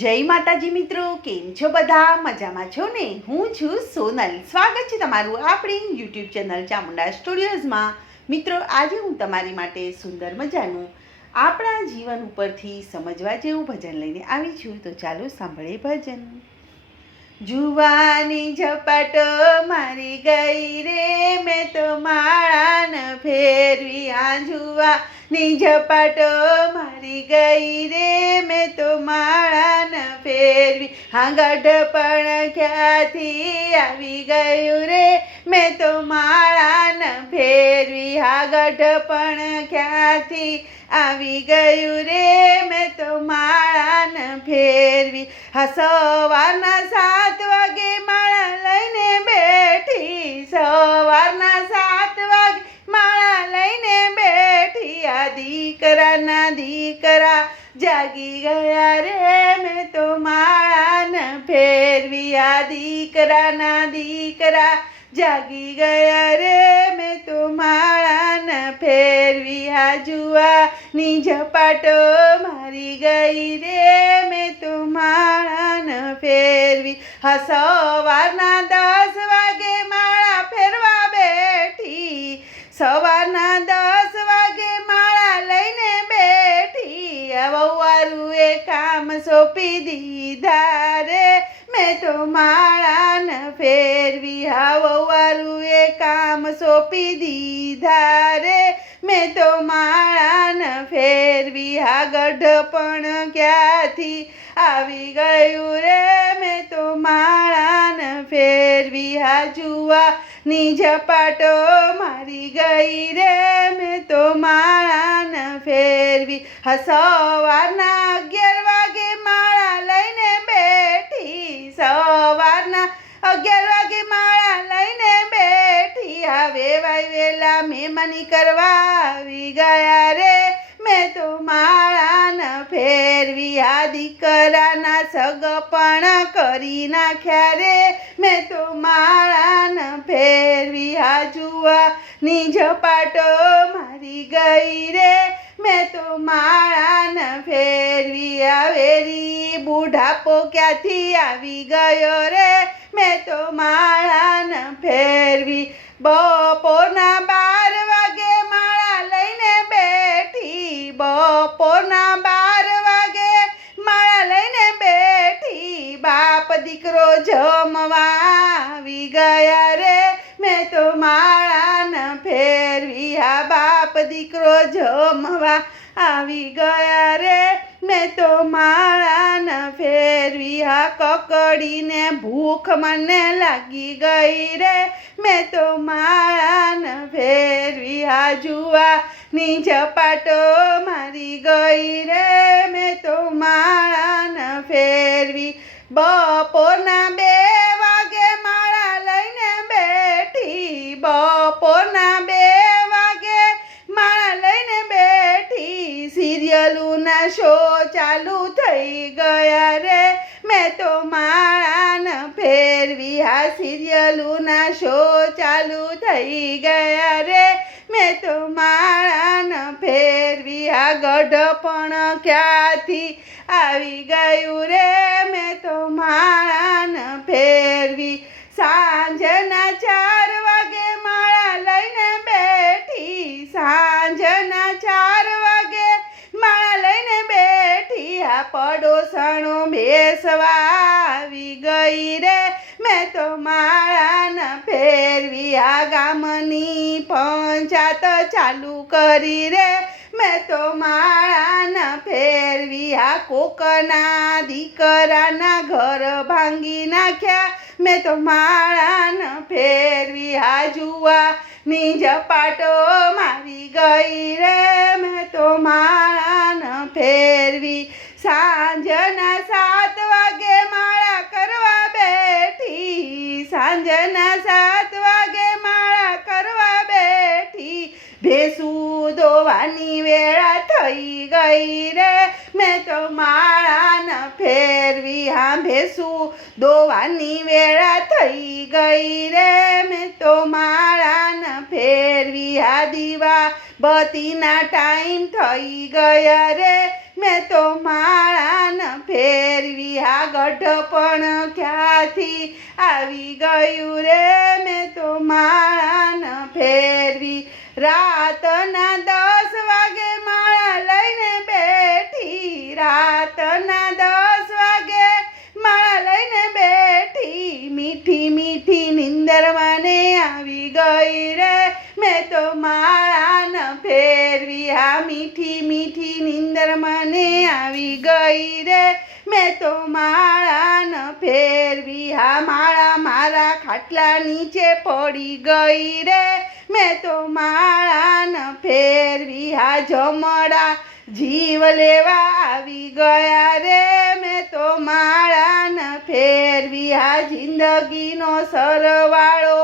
જય માતાજી મિત્રો, કેમ છો બધા? મજામાં છો ને? હું છું સોનલ. સ્વાગત છે તમારું આપણી યુટ્યુબ ચેનલ ચામુંડા સ્ટુડિયોઝમાં. મિત્રો, આજે હું તમારી માટે સુંદર મજાનું આપણા જીવન ઉપરથી સમજવા જેવું ભજન લઈને આવી છું. તો ચાલો સાંભળીએ ભજન. જુવાની ઝપાટો મારી ગઈ રે, મેં તો માળાન ફેરવી. આ જુવાની ઝપાટો મારી ગઈ રે, મેં તો માળાન ફેરવી. હા, ગઢપણ ક્યાંથી આવી ગયું રે, મેં તો માળાન ફેરવી. હા, ગઢપણ ક્યાંથી આવી ગયું રે, મેં તો માળાન ફેરવી. હા, સવારના 7 વાગે માળા લઈને બેઠી, સવારના 7 વાગે માળા લઈને બેઠી. આ દીકરાના દીકરા જાગી ગયા રે, મેં તો માળાન ફેરવી. આ દીકરાના દીકરા જાગી ગયા રે, મેં તો માળાન ફેરવી. આ જુવાની ઝપાટો મારી ગઈ રે, મેં તો માળાન ફેરવી. હા, સવારના 10 વાગે માળા ફેરવા બેઠી, સવારના 10 વાગે માળા લઈને બેઠી. વહુવારુએ કામ સોંપી દીધા રે, મેં તો માળાન ફેરવી. હા, વહુવારુએ કામ સોંપી દીધા રે, મેં તો માળાન ફેરવી. હા, ગઢપણ ક્યાંથી આવી ગયું રે, મેં તો માળાન ફેરવી. હા, જુવાની ઝપાટો મારી ગઈ રે, મેં તો માળાન ફેરવી. હા, સવારના 11 વાગે માળા લઈને બેઠી, સવારના 11 વાગે માળા લઈને બેઠી. હા, વેવાય વેલા મહેમાની કરવા આવી ગયા રે, મેં તો માળાન ફેરવી. આ દીકરાના સગપણ કરી નાખ્યા રે, મેં તો માળાન ફેરવી. હા, જુવાની ઝપાટો મારી ગઈ રે, મેં તો માળાન ફેરવી. આ વેરી બુઢાપો ક્યાંથી આવી ગયો રે, મેં તો માળાન ફેરવી. બપોરના 12 વાગે માળા લઈને બેઠી, બપોરના 12 વાગે માળા લઈને બેઠી. બાપ દીકરો જમવા આવી ગયા રે, મેં તો માળાન ફેરવી. હા, બાપ દીકરો જમવા આવી ગયા રે, મેં તો માળાન ફેરવી. હા, કકડીને ભૂખ મને લાગી ગઈ રે, મેં તો માળાન ફેરવી. હા, જુવાની ઝપાટો મારી ગઈ રે, મેં તો માળાન ફેરવી. બપોરના 2 વાગે માળા લઈને બેઠી, બપોરના 2 વાગે માળા લઈને બેઠી. સિરિયલોના શો ચાલુ થઈ ગયા રે, મેં તો માળાન ફેરવી. હા, સિરિયલોના શો ચાલુ થઈ ગયા રે, મેં તો માળાન ફેરવી. હા, ગઢપણ ક્યાંથી આવી ગયું રે, મેં તો માળાન ફેરવી. સાંજના 4 વાગે માળા લઈને બેઠી, સાંજના 4 વાગે માળા લઈને બેઠી. આ પડોસણો બેસવા આવી ગઈ રે, મેં તો માળાન ફેરવી. આ ગામની પંચાયત ચાલુ કરી રે, મેં તો માળાન ફેરવી. આ કોકના દીકરાના ઘર ભાંગી નાખ્યા, મેં તો માળાન ફેરવી. આ જુવાની ઝપાટો મારી ગઈ રે, મેં તો માળાન ફેરવી. સાંજના 7 વાગે માળા કરવા બેઠી, સાંજના 7 વાગે માળા કરવા બેઠી. ભેંસું દોવાની વેળા થઈ ગઈ રે, મેં તો માળાન ફેરવી. હા, ભેંસું દોવાની વેળા થઈ ગઈ રે, મેં તો માળાન ફેરવી. આ દીવા બત્તીના ટાઈમ થઈ ગયા રે, મેં તો માળાન ફેરવી. આ ગઢપણ ક્યાંથી આવી ગયું રે, મેં તો માળાન ફેરવી. રાતના 10 વાગે માળા લઈને બેઠી, રાતના 10 વાગે માળા લઈને બેઠી. મીઠી મીઠી નીંદર મને આવી ગઈ રે, મેં તો માળાન ફેરવી. આ મીઠી મીઠી નીંદર મને આવી ગઈ રે, મેં તો માળાન ફેરવી. આ માળા મારા ખાટલા નીચે પડી ગઈ રે, મેં તો માળાન ફેરવી. આ જમડા જીવ લેવા આવી ગયા રે, મેં તો માળાન ફેરવી. આ જિંદગીનો સરવાળો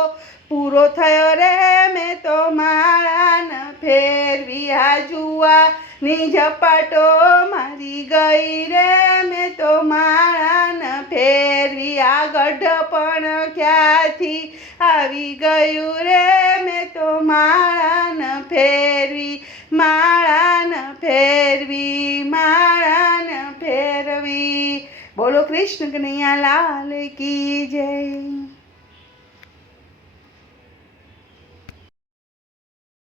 પૂરો થયો રે, મેં તો માળાન ફેરવી. આ જુવાની ઝપાટો મારી ગઈ રે, મેં તો માળાન ફેરવી. આ ગઢપણ ક્યાંથી આવી ગયું રે, મેં તો માળાન ફેરવી. માળાન ફેરવી, માળાન ફેરવી. બોલો કૃષ્ણ કનૈયા લાલ કી જય.